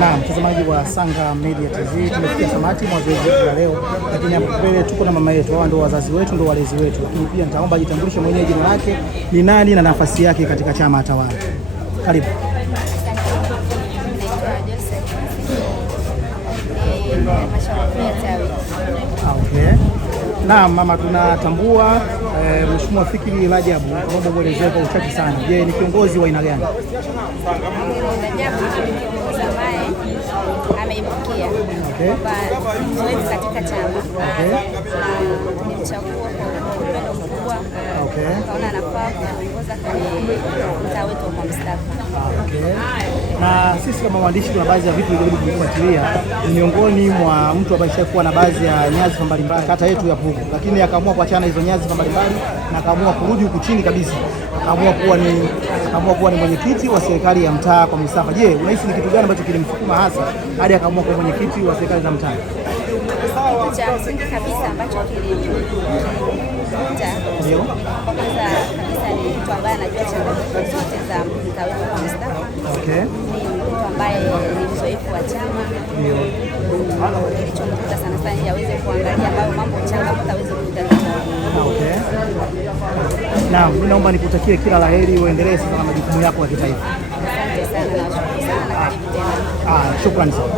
Na mtazamaji wa Sanga Media TV, tumefikia tamati mwa zoezi letu la leo, lakini hapo mbele tuko na mama yetu. Hao ndio wazazi wetu, ndio walezi wetu, lakini pia nitaomba ajitambulishe mwenyewe, jina lake ni nani na nafasi yake katika chama tawala. Karibu. Okay. Na mama, tunatambua Mheshimiwa Fikiri Rajabu, naomba muelezee kwa uchache sana. Je, ni kiongozi wa aina gani? Ameibukia zoezi katika chama nimchagua kwa upendo mkubwa, kaona anafaa kuongoza kwenye mtaa wetu wa Mustafa. Na sisi kama waandishi tuna baadhi ya vitu vilivyo kufuatilia, miongoni mwa mtu ambaye ashakuwa na baadhi ya nyadhifa mbalimbali kata yetu ya Pugu, lakini akaamua kuachana hizo nyadhifa mbalimbali na akaamua kurudi huku chini kabisa, akaamua kuwa ni mwenyekiti wa serikali ya mtaa kwa Mustafa. Je, unahisi ni kitu gani ambacho kilimsukuma hasa hadi akaamua kuwa mwenyekiti wa serikali za mtaa? Kitu cha msingi kabisa ambacho kilimkuta ndio kwanza kabisa ni mtu ambaye anajua changamoto zote za mtaa wetu wa Mustafa. Okay. Ni mtu ambaye ni mzoefu wa chama. Ndio. Kilichomkuta sana sana ili aweze kuangalia ambayo mambo changamoto aweze kutatua. Okay. Na mimi naomba nikutakie kila laheri, uendelee sana na majukumu yako ya kitaifa. Asante sana na nashukuru sana, karibu tena. Shukrani sana.